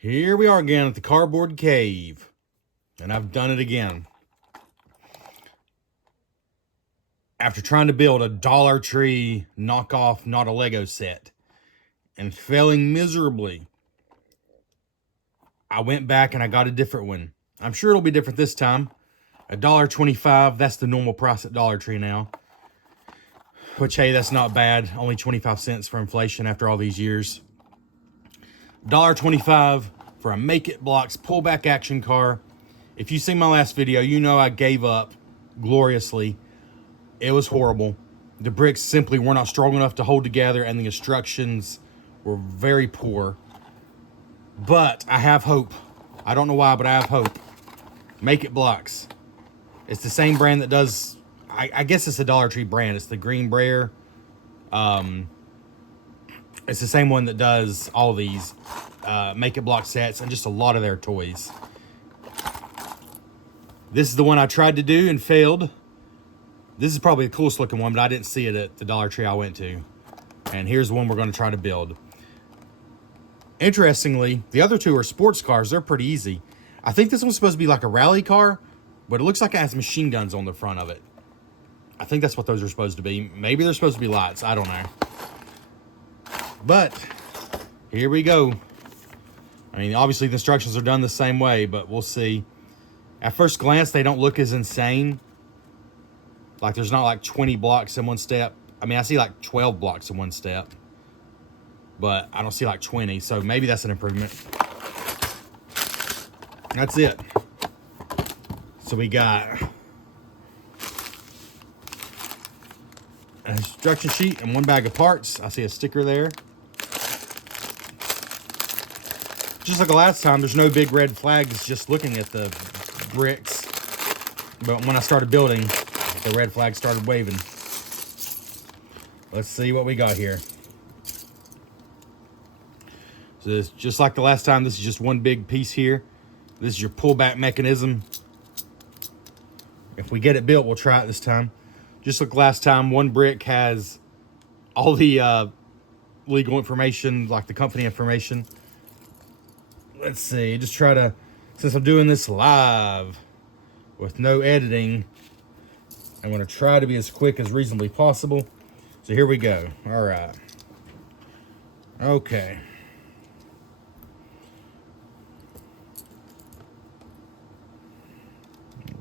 Here we are again at the Cardboard Cave, and I've done it again. After trying to build a Dollar Tree knockoff, not a Lego set, and failing miserably, I went back and I got a different one. I'm sure it'll be different this time. $1.25, that's the normal price at Dollar Tree now. Which, hey, that's not bad. Only 25 cents for inflation after all these years. $1.25 for a Make It Blocks pullback action car. If you seen my last video, you know I gave up gloriously. It was horrible. The bricks simply were not strong enough to hold together, and the instructions were very poor. But I have hope. I don't know why, but I have hope. Make It Blocks. It's the same brand that does, I guess it's a Dollar Tree brand. It's the Green Brier. It's the same one that does all these Make It Block sets and just a lot of their toys. This is the one I tried to do and failed. This is probably the coolest looking one, but I didn't see it at the Dollar Tree I went to. And here's the one we're going to try to build. Interestingly, the other two are sports cars. They're pretty easy. I think this one's supposed to be like a rally car, but it looks like it has machine guns on the front of it. I think that's what those are supposed to be. Maybe they're supposed to be lights. I don't know. But here we go. I mean, obviously the instructions are done the same way, but we'll see. At first glance, they don't look as insane. Like there's not like 20 blocks in one step. I mean, I see like 12 blocks in one step, but I don't see like 20. So maybe that's an improvement. That's it. So we got an instruction sheet and one bag of parts. I see a sticker there. Just like the last time, there's no big red flags just looking at the bricks. But when I started building, the red flag started waving. Let's see what we got here. So this, just like the last time, this is just one big piece here. This is your pullback mechanism. If we get it built, we'll try it this time. Just like last time, one brick has all the legal information, like the company information. Let's see, just try to, since I'm doing this live with no editing, I'm going to try to be as quick as reasonably possible. So here we go. All right. Okay.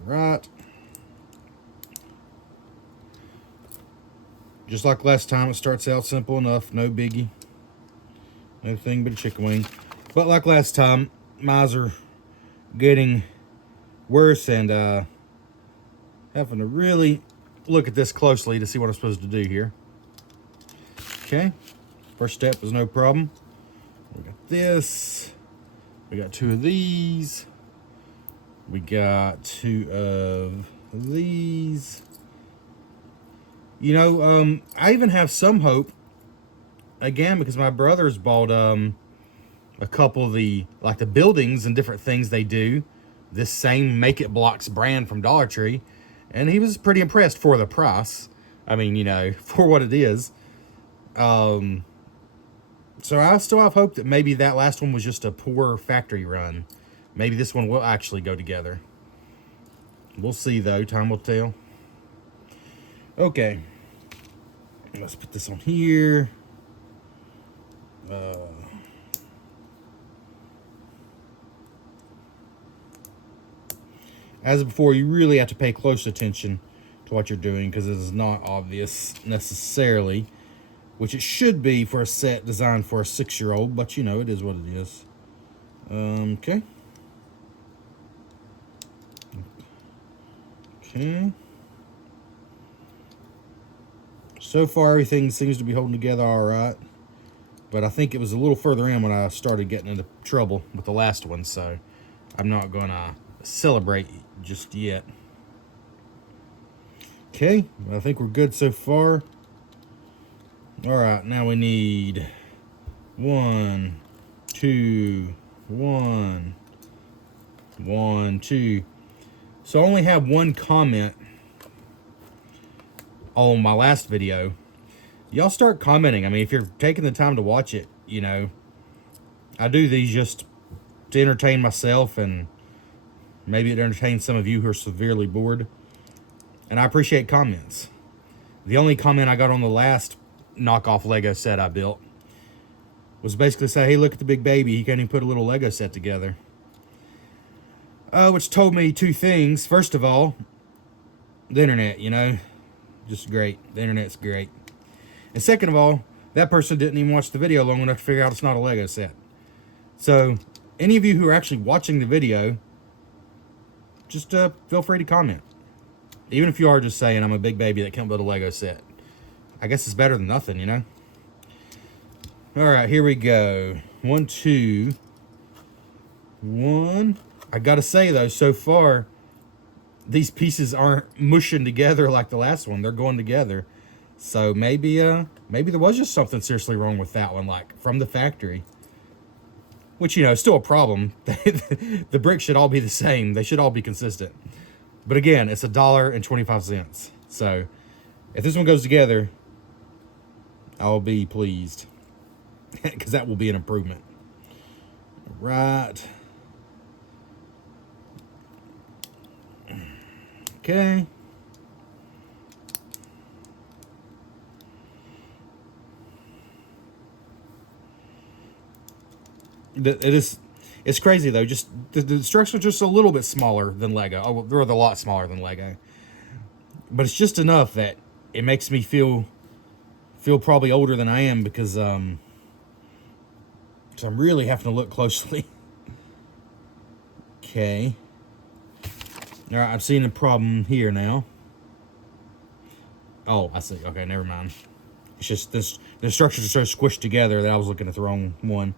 All right. Just like last time, it starts out simple enough, no biggie. No thing but a chicken wing. But like last time, mine are getting worse, and having to really look at this closely to see what I'm supposed to do here. Okay, first step is no problem. We got this. We got two of these. We got two of these. You know, I even have some hope, again, because my brother's bought a couple of the buildings and different things they do, this same Make It Blocks brand from Dollar Tree, and he was pretty impressed for the price. I mean, you know, for what it is. So I still have hope that maybe that last one was just a poor factory run. Maybe this one will actually go together. We'll see, though. Time will tell. Okay. Let's put this on here. As before, you really have to pay close attention to what you're doing because it is not obvious necessarily, which it should be for a set designed for a 6-year-old, but you know, it is what it is. Okay. Okay. So far, everything seems to be holding together all right, but I think it was a little further in when I started getting into trouble with the last one, so I'm not going to celebrate just yet. Okay, I think we're good so far. All right, now we need 1, 2, 1, 1, 2. So I only have one comment on my last video. Y'all start commenting. I mean, if you're taking the time to watch it, you know, I do these just to entertain myself, and maybe it entertains some of you who are severely bored. And I appreciate comments. The only comment I got on the last knockoff Lego set I built was basically say, hey, look at the big baby. He can't even put a little Lego set together. Which told me two things. First of all, the internet, you know, just great. The internet's great. And second of all, that person didn't even watch the video long enough to figure out it's not a Lego set. So, any of you who are actually watching the video, just feel free to comment. Even if you are just saying, I'm a big baby that can't build a Lego set. I guess it's better than nothing, you know? Alright, here we go. 1, 2, 1. I gotta say, though, so far, these pieces aren't mushing together like the last one. They're going together. So maybe there was just something seriously wrong with that one, like, from the factory. Which, you know, is still a problem. The bricks should all be the same. They should all be consistent. But again, it's $1.25. So, if this one goes together, I'll be pleased. Because that will be an improvement. Right. Okay. It's crazy though. Just the structure's just a little bit smaller than Lego. Oh, they're a lot smaller than Lego. But it's just enough that it makes me feel probably older than I am, because I'm really having to look closely. Okay. All right, I've seen the problem here now. Oh, I see. Okay, never mind. It's just the structures are so squished together that I was looking at the wrong one.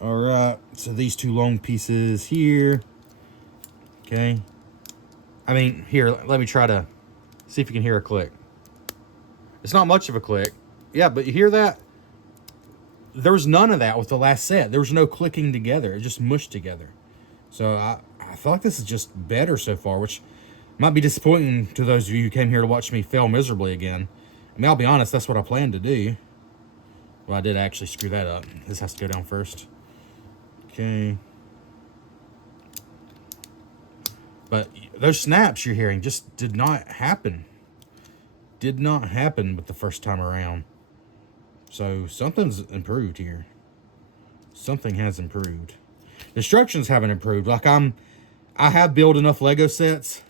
All right, so these two long pieces here. Okay. I mean, here, let me try to see if you can hear a click. It's not much of a click. Yeah, but you hear that? There was none of that with the last set. There was no clicking together. It just mushed together. So I feel like this is just better so far, which might be disappointing to those of you who came here to watch me fail miserably again. I mean, I'll be honest, that's what I planned to do. Well, I did actually screw that up. This has to go down first. Okay. But those snaps you're hearing just did not happen. Did not happen with the first time around. So something's improved here. Something has improved. The instructions haven't improved. Like I have built enough Lego sets.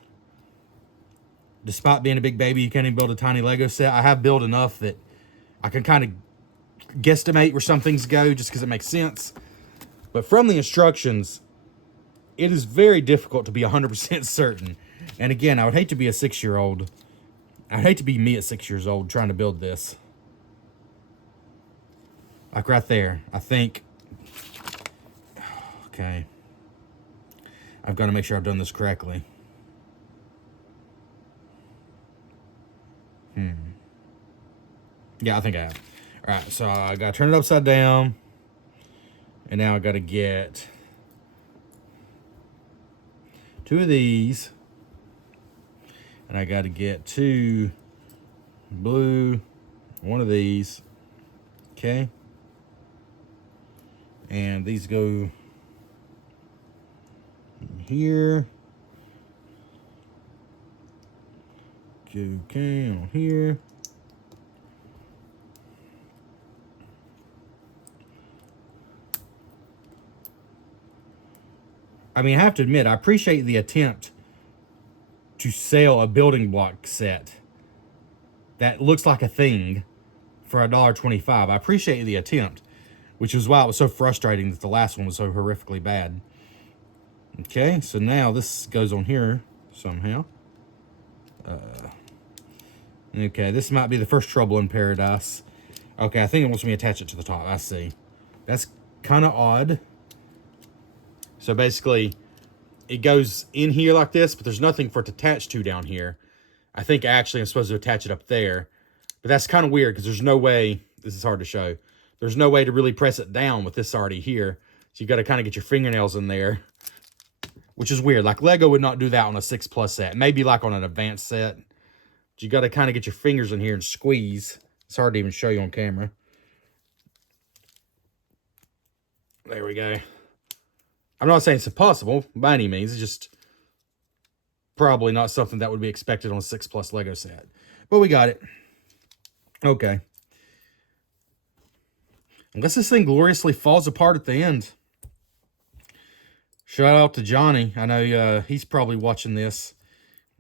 Despite being a big baby, you can't even build a tiny Lego set. I have built enough that I can kind of guesstimate where some things go just because it makes sense. But from the instructions, it is very difficult to be 100% certain. And again, I would hate to be a 6-year-old. I'd hate to be me at 6 years old trying to build this. Like right there, I think. Okay. I've got to make sure I've done this correctly. Yeah, I think I have. All right, so I got to turn it upside down. And now I got to get 2 of these. And I got to get 2 blue, 1 of these. Okay. And these go here. Okay, on here. I mean, I have to admit, I appreciate the attempt to sell a building block set that looks like a thing for $1.25. I appreciate the attempt, which is why it was so frustrating that the last one was so horrifically bad. Okay, so now this goes on here somehow. Okay, this might be the first trouble in paradise. Okay, I think it wants me to attach it to the top. I see. That's kind of odd. So basically, it goes in here like this, but there's nothing for it to attach to down here. I think actually I'm supposed to attach it up there. But that's kind of weird because there's no way, this is hard to show, there's no way to really press it down with this already here. So you got to kind of get your fingernails in there, which is weird. Like Lego would not do that on a 6+ set. Maybe like on an advanced set. But you got to kind of get your fingers in here and squeeze. It's hard to even show you on camera. There we go. I'm not saying it's impossible by any means. It's just probably not something that would be expected on a 6+ Lego set. But we got it. Okay. Unless this thing gloriously falls apart at the end. Shout out to Johnny. I know he's probably watching this.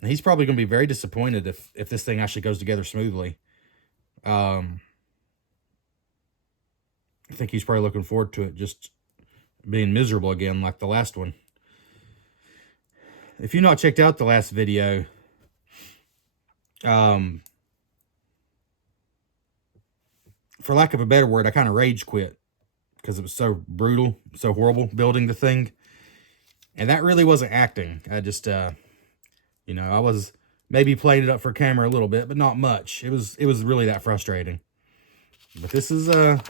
And he's probably going to be very disappointed if this thing actually goes together smoothly. I think he's probably looking forward to it just being miserable again like the last one. If you've not checked out the last video, for lack of a better word, I kind of rage quit because it was so brutal, so horrible building the thing. And that really wasn't acting. I just, you know, I was maybe playing it up for camera a little bit, but not much. It was really that frustrating. But this has been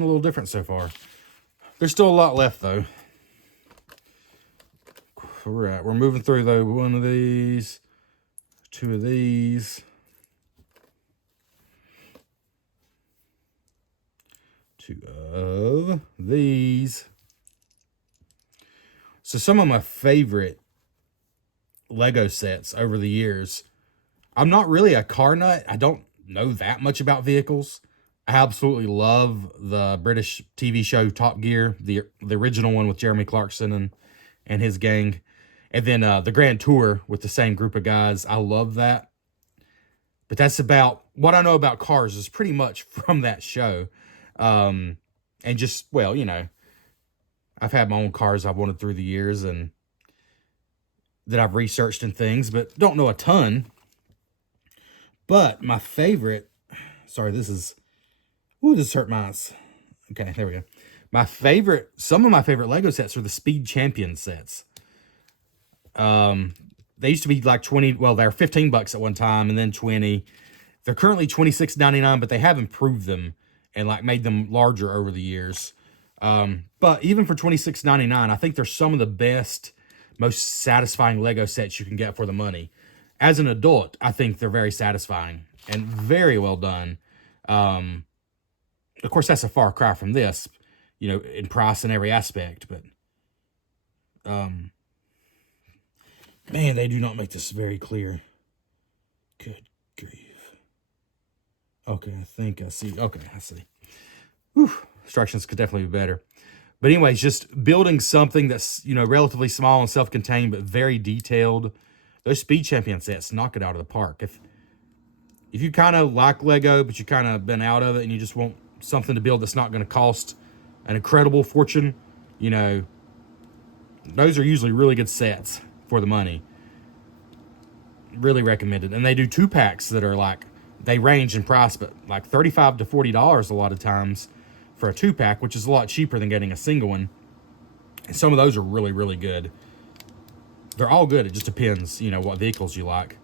a little different so far. There's still a lot left though. We're moving through though. One of these, two of these, two of these. So some of my favorite Lego sets over the years. I'm not really a car nut. I don't know that much about vehicles. I absolutely love the British TV show Top Gear, the original one with Jeremy Clarkson and his gang. And then the Grand Tour with the same group of guys. I love that. But that's about what I know about cars is pretty much from that show. And just, well, you know, I've had my own cars I've wanted through the years and that I've researched and things, but don't know a ton. But my favorite, sorry, this hurt my eyes. Okay, there we go. Some of my favorite Lego sets are the Speed Champion sets. They used to be like 20, well, they were $15 at one time and then 20. They're currently $26.99, but they have improved them and like made them larger over the years. But even for $26.99, I think they're some of the best, most satisfying Lego sets you can get for the money. As an adult, I think they're very satisfying and very well done. Of course, that's a far cry from this, you know, in price and every aspect, but, man, they do not make this very clear. Good grief. Okay, I think I see. Okay, I see. Whew. Instructions could definitely be better. But anyways, just building something that's, you know, relatively small and self-contained, but very detailed. Those Speed Champion sets knock it out of the park. If you kind of like Lego, but you kind of been out of it and you just want something to build that's not going to cost an incredible fortune, you know, those are usually really good sets for the money. Really recommended. And they do 2-packs that are like, they range in price, but like $35 to $40 a lot of times for a 2-pack, which is a lot cheaper than getting a single one. And some of those are really, really good. They're all good. It just depends, you know, what vehicles you like.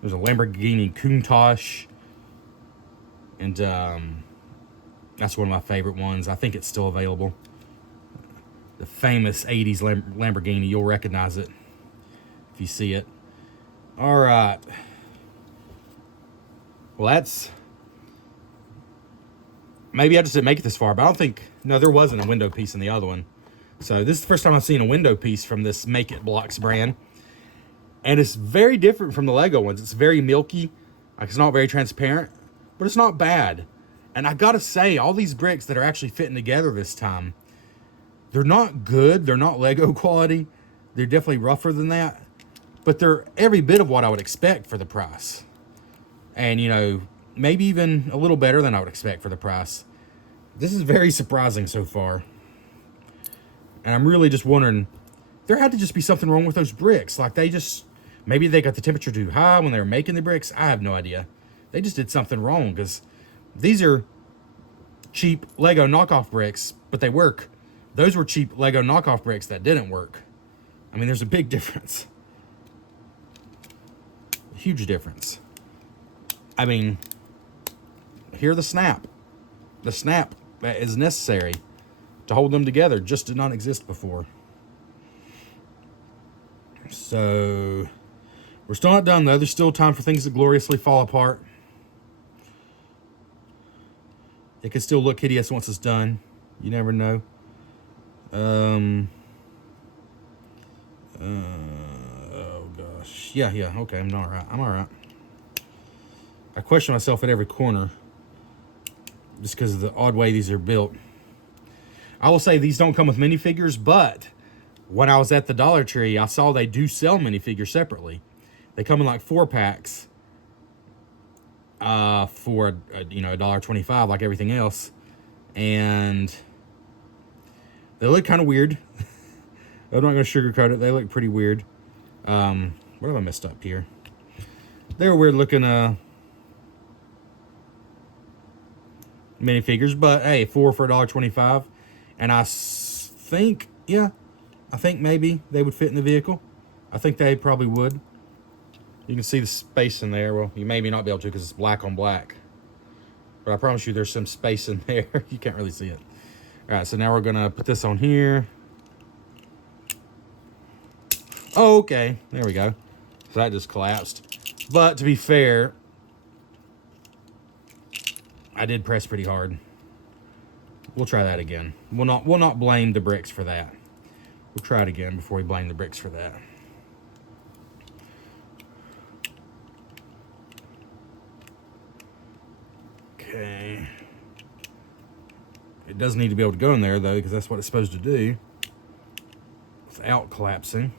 There's a Lamborghini Countach. And that's one of my favorite ones. I think it's still available. The famous 80s Lamborghini. You'll recognize it if you see it. All right. Well, that's... Maybe I just didn't make it this far, but I don't think... No, there wasn't a window piece in the other one. So this is the first time I've seen a window piece from this Make It Blocks brand. And it's very different from the Lego ones. It's very milky. Like, it's not very transparent, but it's not bad. And I gotta say, all these bricks that are actually fitting together this time, they're not good. They're not Lego quality. They're definitely rougher than that. But they're every bit of what I would expect for the price. And, you know, maybe even a little better than I would expect for the price. This is very surprising so far. And I'm really just wondering, there had to just be something wrong with those bricks. Like, maybe they got the temperature too high when they were making the bricks. I have no idea. They just did something wrong, because these are cheap Lego knockoff bricks, but they work. Those were cheap Lego knockoff bricks that didn't work. I mean, there's a big difference. A huge difference. I mean, hear the snap. The snap that is necessary to hold them together just did not exist before. So, we're still not done though. There's still time for things to gloriously fall apart. It could still look hideous once it's done. You never know. Oh gosh. Yeah. Okay, I'm all right. I'm all right. I question myself at every corner just because of the odd way these are built. I will say these don't come with minifigures, but when I was at the Dollar Tree, I saw they do sell minifigures separately. They come in like 4-packs for $1.25 like everything else, and they look kind of weird. I'm not going to sugarcoat it. They look pretty weird. What have I messed up here? They're weird looking minifigures, but hey, 4 for $1.25, and I think maybe they would fit in the vehicle. I think they probably would. You can see the space in there. Well, you maybe not be able to because it's black on black, but I promise you there's some space in there. You can't really see it. All right, so now we're gonna put this on here. Oh, okay, there we go. So that just collapsed. But to be fair, I did press pretty hard. We'll try that again. We'll not blame the bricks for that. We'll try it again before we blame the bricks for that. Okay. It does need to be able to go in there though, because that's what it's supposed to do without collapsing.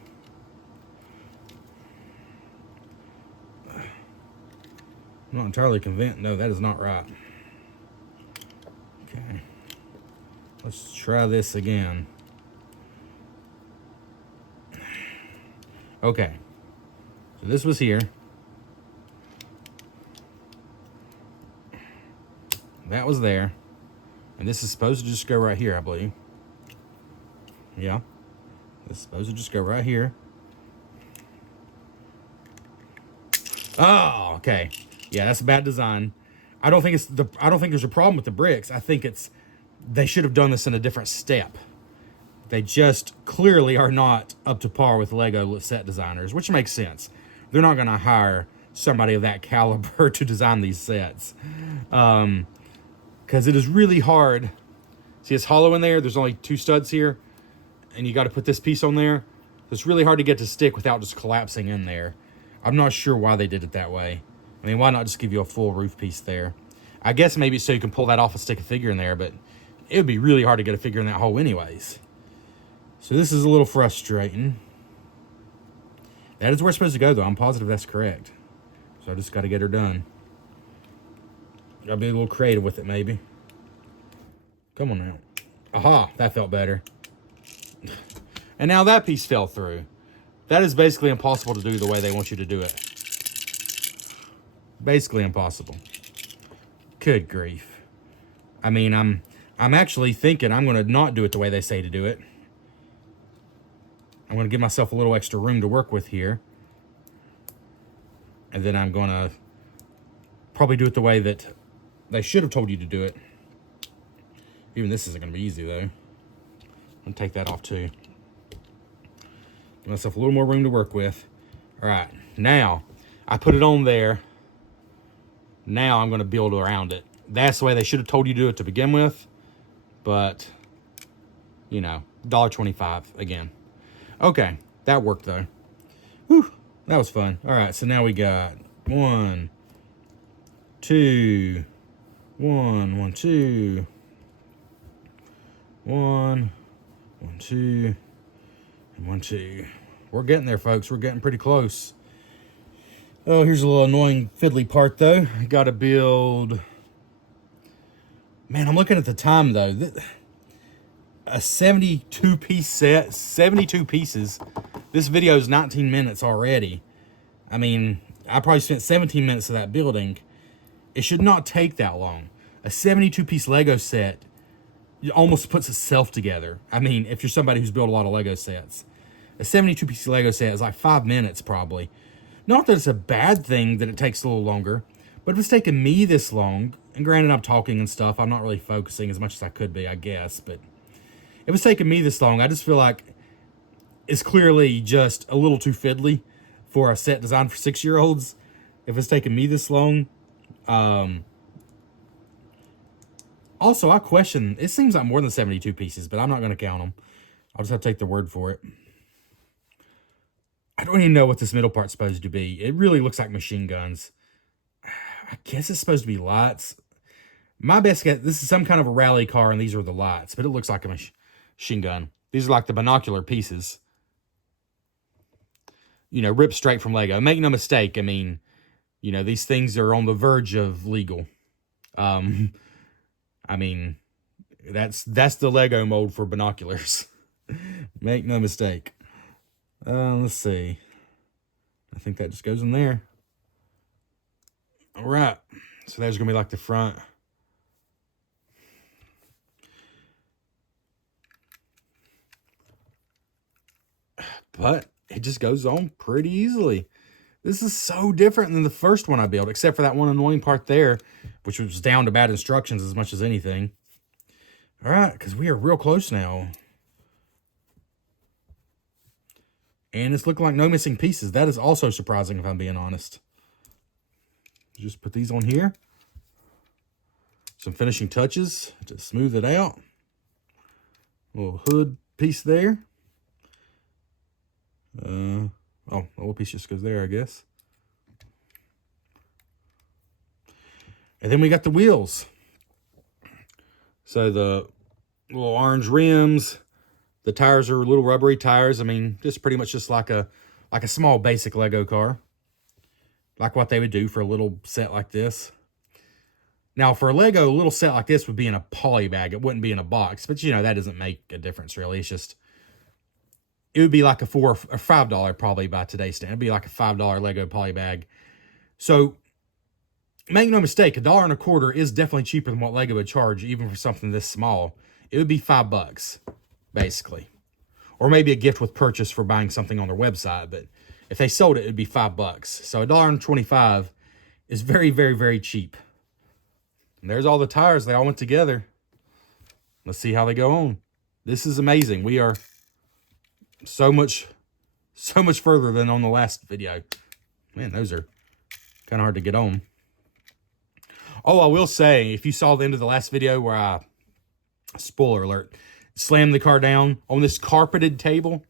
I'm not entirely convinced. No, that is not right. Okay. Let's try this again. Okay. So this was here. That was there. And this is supposed to just go right here, I believe. Yeah. This is supposed to just go right here. Oh, okay. Yeah, that's a bad design. I don't think there's a problem with the bricks. I think they should have done this in a different step. They just clearly are not up to par with Lego set designers, which makes sense. They're not going to hire somebody of that caliber to design these sets. Because it is really hard. See, it's hollow in there. There's only 2 studs here. And you got to put this piece on there. So it's really hard to get to stick without just collapsing in there. I'm not sure why they did it that way. I mean, why not just give you a full roof piece there? I guess maybe so you can pull that off and stick a figure in there, but it would be really hard to get a figure in that hole anyways. So this is a little frustrating. That is where it's supposed to go, though. I'm positive that's correct. So I just got to get her done. Gotta be a little creative with it, maybe. Come on now. Aha, that felt better. And now that piece fell through. That is basically impossible to do the way they want you to do it. Basically impossible. Good grief. I mean, I'm actually thinking I'm going to not do it the way they say to do it. I'm going to give myself a little extra room to work with here. And then I'm going to probably do it the way that they should have told you to do it. Even this isn't going to be easy, though. I'm going to take that off, too. Give myself a little more room to work with. All right. Now, I put it on there. Now I'm going to build around it. That's the way they should have told you to do it to begin with. But, you know, $1.25 again. Okay. That worked, though. Whew. That was fun. All right. So now we got 1, 2, 1, 1, 2, 1, 1, 2, and 1, 2. We're getting there, folks. We're getting pretty close. Oh, here's a little annoying fiddly part, though. Got to build... Man, I'm looking at the time, though. A 72-piece set, 72 pieces. This video is 19 minutes already. I mean, I probably spent 17 minutes of that building. It should not take that long. A 72-piece Lego set almost puts itself together. I mean, if you're somebody who's built a lot of Lego sets. A 72-piece Lego set is like 5 minutes, probably. Not that it's a bad thing that it takes a little longer, but if it's taking me this long, and granted I'm talking and stuff, I'm not really focusing as much as I could be, I guess, but if it's taking me this long, I just feel like it's clearly just a little too fiddly for a set designed for 6-year-olds. If it's taking me this long. Also, I question, it seems like more than 72 pieces, but I'm not going to count them. I'll just have to take the word for it. I don't even know what this middle part's supposed to be. It really looks like machine guns. I guess it's supposed to be lights. My best guess, this is some kind of a rally car, and these are the lights, but it looks like a machine gun. These are like the binocular pieces. You know, ripped straight from Lego. Make no mistake, I mean, you know, these things are on the verge of legal. I mean, that's the Lego mold for binoculars. Make no mistake. Let's see. I think that just goes in there. All right. So there's going to be like the front. But it just goes on pretty easily. This is so different than the first one I built, except for that one annoying part there, which was down to bad instructions as much as anything. All right, because we are real close now. And it's looking like no missing pieces. That is also surprising, if I'm being honest. Just put these on here. Some finishing touches to smooth it out. Little hood piece there. Oh, the little piece just goes there, I guess. And then we got the wheels. So the little orange rims. The tires are little rubbery tires. I mean, just pretty much just like a small basic Lego car. Like what they would do for a little set like this. Now, for a Lego, a little set like this would be in a poly bag. It wouldn't be in a box. But, you know, that doesn't make a difference, really. It's just, it would be like a $4 or $5 probably by today's standard. It'd be like a $5 Lego poly bag. So, make no mistake, $1.25 is definitely cheaper than what Lego would charge, even for something this small. It would be $5, basically. Or maybe a gift with purchase for buying something on their website. But if they sold it, it'd be $5. So $1.25 is very, very, very cheap. And there's all the tires. They all went together. Let's see how they go on. This is amazing. We are so much further than on the last video. Man, those are kind of hard to get on. Oh, I will say, if you saw the end of the last video where I, spoiler alert, slammed the car down on this carpeted table,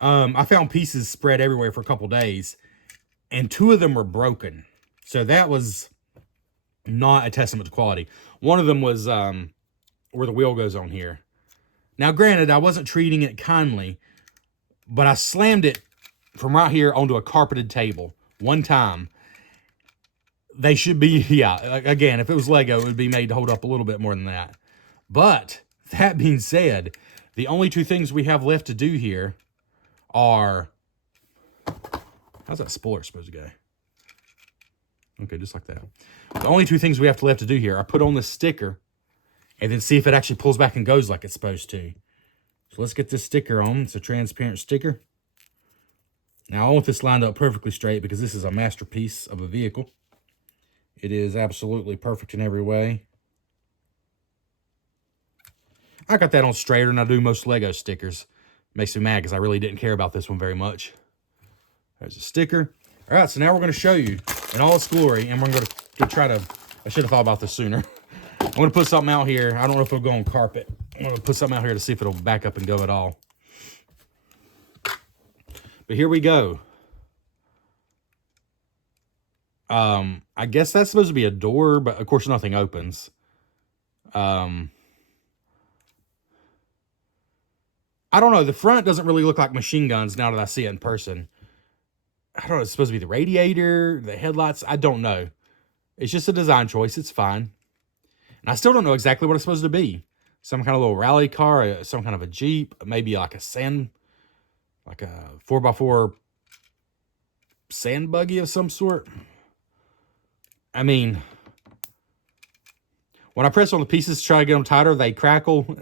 I found pieces spread everywhere for a couple days, and 2 of them were broken. So that was not a testament to quality. One of them was where the wheel goes on here. Now, granted, I wasn't treating it kindly, but I slammed it from right here onto a carpeted table one time. They should be, yeah, again, if it was Lego, it would be made to hold up a little bit more than that. But, that being said, the only 2 things we have left to do here are... How's that spoiler supposed to go? Okay, just like that. The only 2 things we have left to do here are put on this sticker and then see if it actually pulls back and goes like it's supposed to. So let's get this sticker on. It's a transparent sticker. Now, I want this lined up perfectly straight because this is a masterpiece of a vehicle. It is absolutely perfect in every way. I got that on straighter than I do most Lego stickers. Makes me mad because I really didn't care about this one very much. There's a sticker. All right, so now we're going to show you in all its glory, and we're going to try to... I should have thought about this sooner. I'm going to put something out here. I don't know if it'll go on carpet. I'm going to put something out here to see if it'll back up and go at all. But here we go. I guess that's supposed to be a door, but of course nothing opens. I don't know. The front doesn't really look like machine guns now that I see it in person. I don't know. It's supposed to be the radiator, the headlights. I don't know. It's just a design choice. It's fine. And I still don't know exactly what it's supposed to be. Some kind of little rally car, some kind of a Jeep, maybe like like a 4x4 sand buggy of some sort. I mean, when I press on the pieces to try to get them tighter, they crackle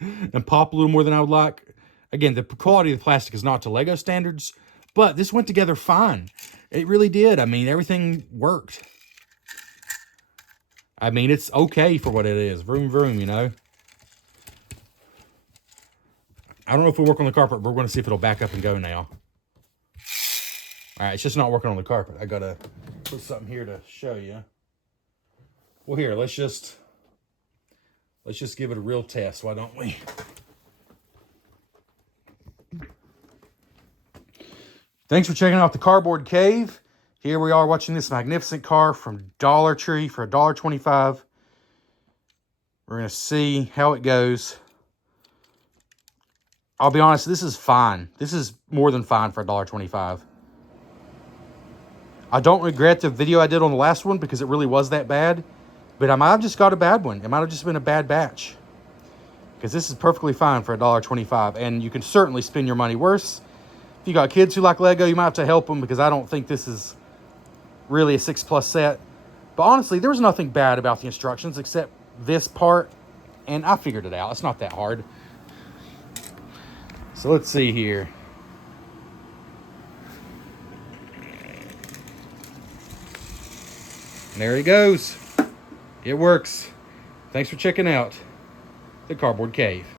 and pop a little more than I would like. Again, the quality of the plastic is not to Lego standards, but this went together fine. It really did. I mean, everything worked. I mean, it's okay for what it is. Vroom, vroom, you know. I don't know if it'll work on the carpet, but we're going to see if it'll back up and go now. All right, it's just not working on the carpet. I got to put something here to show you. Well, here, let's just give it a real test, why don't we? Thanks for checking out the Cardboard Cave. Here we are watching this magnificent car from Dollar Tree for $1.25. We're going to see how it goes. I'll be honest, this is fine. This is more than fine for $1.25. I don't regret the video I did on the last one because it really was that bad. But I might have just got a bad one. It might have just been a bad batch. Because this is perfectly fine for $1.25. And you can certainly spend your money worse. If you got kids who like Lego, you might have to help them because I don't think this is really a 6+ set. But honestly, there was nothing bad about the instructions except this part. And I figured it out. It's not that hard. So let's see here. And there he goes. It works. Thanks for checking out the Cardboard Cave.